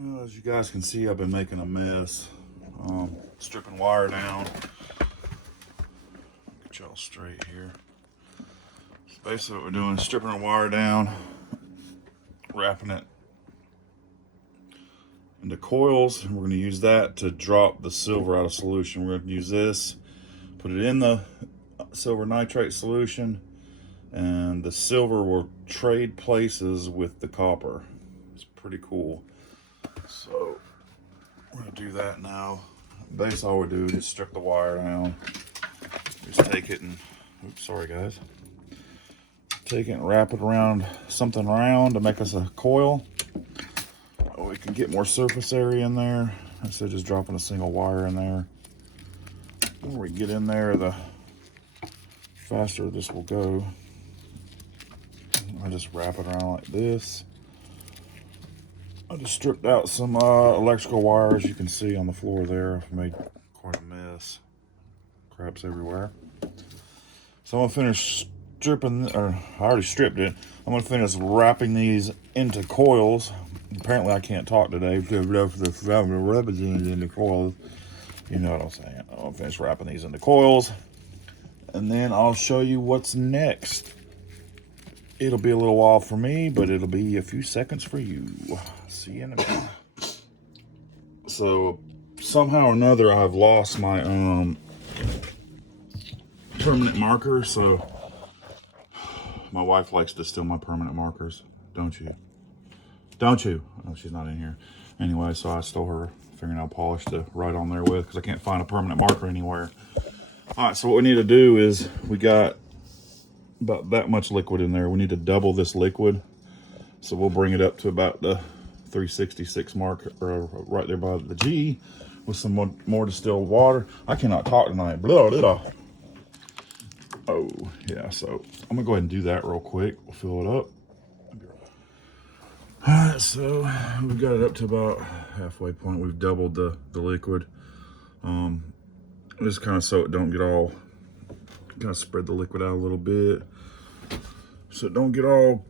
Well, as you guys can see, I've been making a mess. Stripping wire down. Get y'all straight here. So basically what we're doing is stripping our wire down, wrapping it into coils, and we're going to use that to drop the silver out of solution. We're going to use this, put it in the silver nitrate solution, and the silver will trade places with the copper. It's pretty cool. So we're going to do that now. Basically all we do is just strip the wire down. Just take it and, oops, sorry guys. Take it and wrap it around something round to make us a coil. We can get more surface area in there instead of just dropping a single wire in there. The more we get in there, the faster this will go. I just wrap it around like this. I just stripped out some electrical wires. You can see on the floor there. I've made quite a mess. Crap's everywhere. So I'm gonna finish stripping, or I already stripped it. I'm gonna finish wrapping these into coils. Apparently I can't talk today because in the coils. You know what I'm saying. I'm gonna finish wrapping these into coils, and then I'll show you what's next. It'll be a little while for me, but it'll be a few seconds for you. See you in a minute. So somehow or another I've lost my permanent marker, so my wife likes to steal my permanent markers, don't you? Don't you? Oh, she's not in here. Anyway, so I stole her fingernail polish to write on there with because I can't find a permanent marker anywhere. All right, so what we need to do is we got about that much liquid in there. We need to double this liquid. So we'll bring it up to about the 366 mark, or right there by the G, with some more distilled water. I cannot talk tonight. Blah, blah, blah. Oh, yeah, so I'm gonna go ahead and do that real quick. We'll fill it up. All right, so we've got it up to about halfway point. We've doubled the liquid. Just kind of so it don't get all, kind of spread the liquid out a little bit. So it don't get all,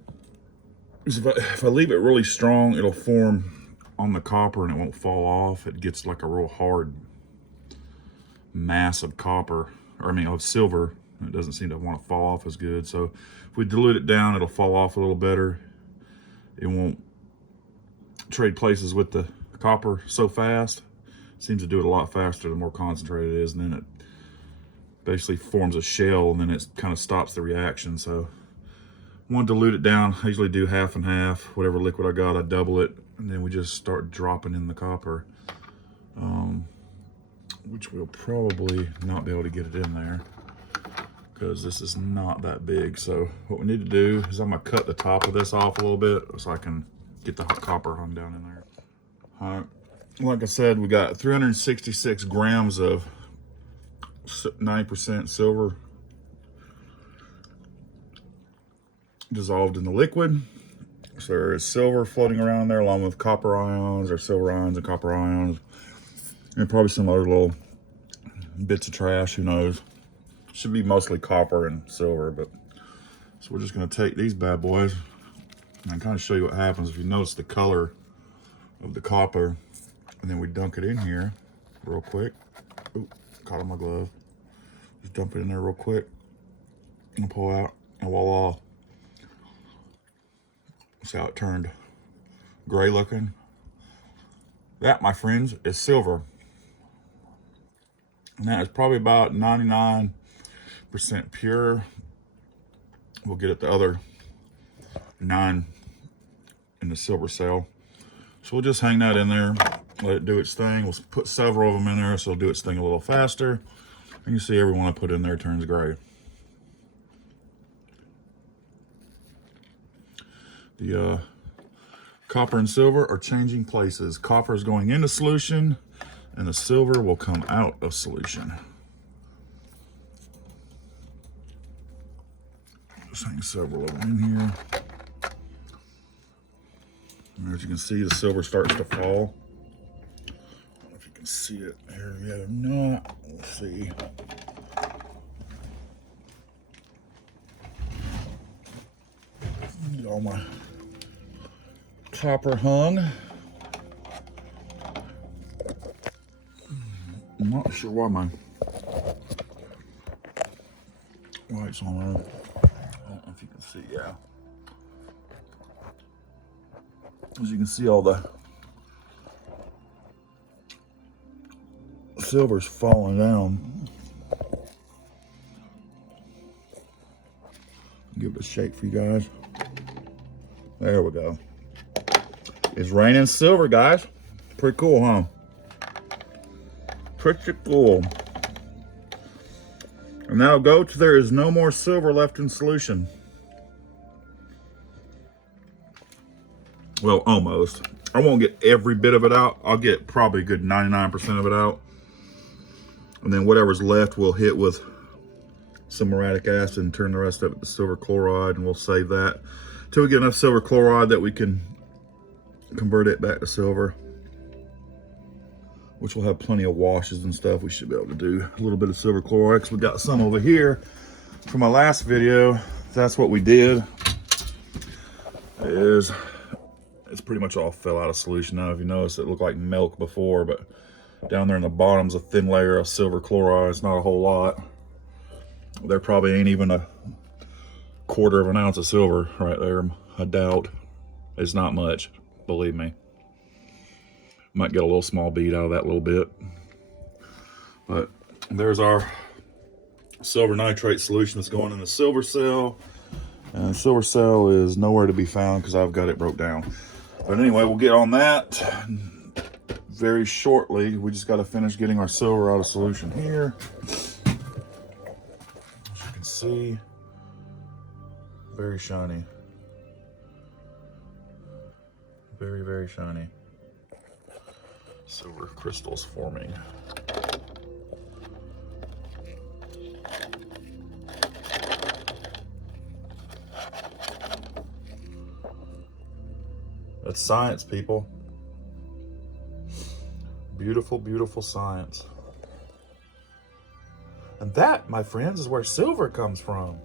if I leave it really strong, it'll form on the copper and it won't fall off. It gets like a real hard mass of copper, or I mean of silver. It doesn't seem to want to fall off as good. So if we dilute it down, it'll fall off a little better. It won't trade places with the copper so fast. It seems to do it a lot faster the more concentrated it is, and then it basically forms a shell, and then it kind of stops the reaction. So I want to dilute it down. I usually do half and half. Whatever liquid I got, I double it, and then we just start dropping in the copper, which we'll probably not be able to get it in there because this is not that big. So what we need to do is I'm gonna cut the top of this off a little bit so I can get the copper hung down in there. All right, like I said, we got 366 grams of 9% silver dissolved in the liquid. So there is silver floating around there along with copper ions, or silver ions and copper ions, and probably some other little bits of trash, who knows. Should be mostly copper and silver, but so we're just gonna take these bad boys and kind of show you what happens. If you notice the color of the copper, and then we dunk it in here real quick. Ooh, caught on my glove. Just dump it in there real quick and pull out, and voila. See how it turned gray looking? That, my friends, is silver. And that is probably about 99% pure. We'll get at the other 9 in the silver cell. So we'll just hang that in there, let it do its thing. We'll put several of them in there so it'll do its thing a little faster. And you see every one I put in there turns gray. The copper and silver are changing places. Copper is going into solution, and the silver will come out of solution. Just hang several of them in here. And as you can see, the silver starts to fall. I don't know if you can see it here yet or not. Let's see. Get all my copper hung. I'm not sure why my light's on. I don't know if you can see, yeah. As you can see, all the silver's falling down. Give it a shake for you guys. There we go. It's raining silver, guys. Pretty cool, huh? Pretty cool. And now, goats, there is no more silver left in solution. Well, almost. I won't get every bit of it out. I'll get probably a good 99% of it out. And then whatever's left, we'll hit with some muriatic acid and turn the rest of it to silver chloride, and we'll save that till we get enough silver chloride that we can convert it back to silver, which will have plenty of washes and stuff. We should be able to do a little bit of silver chloride because we got some over here from my last video. That's what we did. It's pretty much all fell out of solution now. If you notice, it looked like milk before, but down there in the bottom's a thin layer of silver chloride. It's not a whole lot. There probably ain't even a quarter of an ounce of silver right there. I doubt. It's not much, believe me. Might get a little small bead out of that little bit. But there's our silver nitrate solution that's going in the silver cell. And the silver cell is nowhere to be found because I've got it broke down. But anyway, we'll get on that very shortly. We just got to finish getting our silver out of solution here. As you can see, very shiny. Very, very shiny. Silver crystals forming. That's science, people. Beautiful, beautiful science. And that, my friends, is where silver comes from.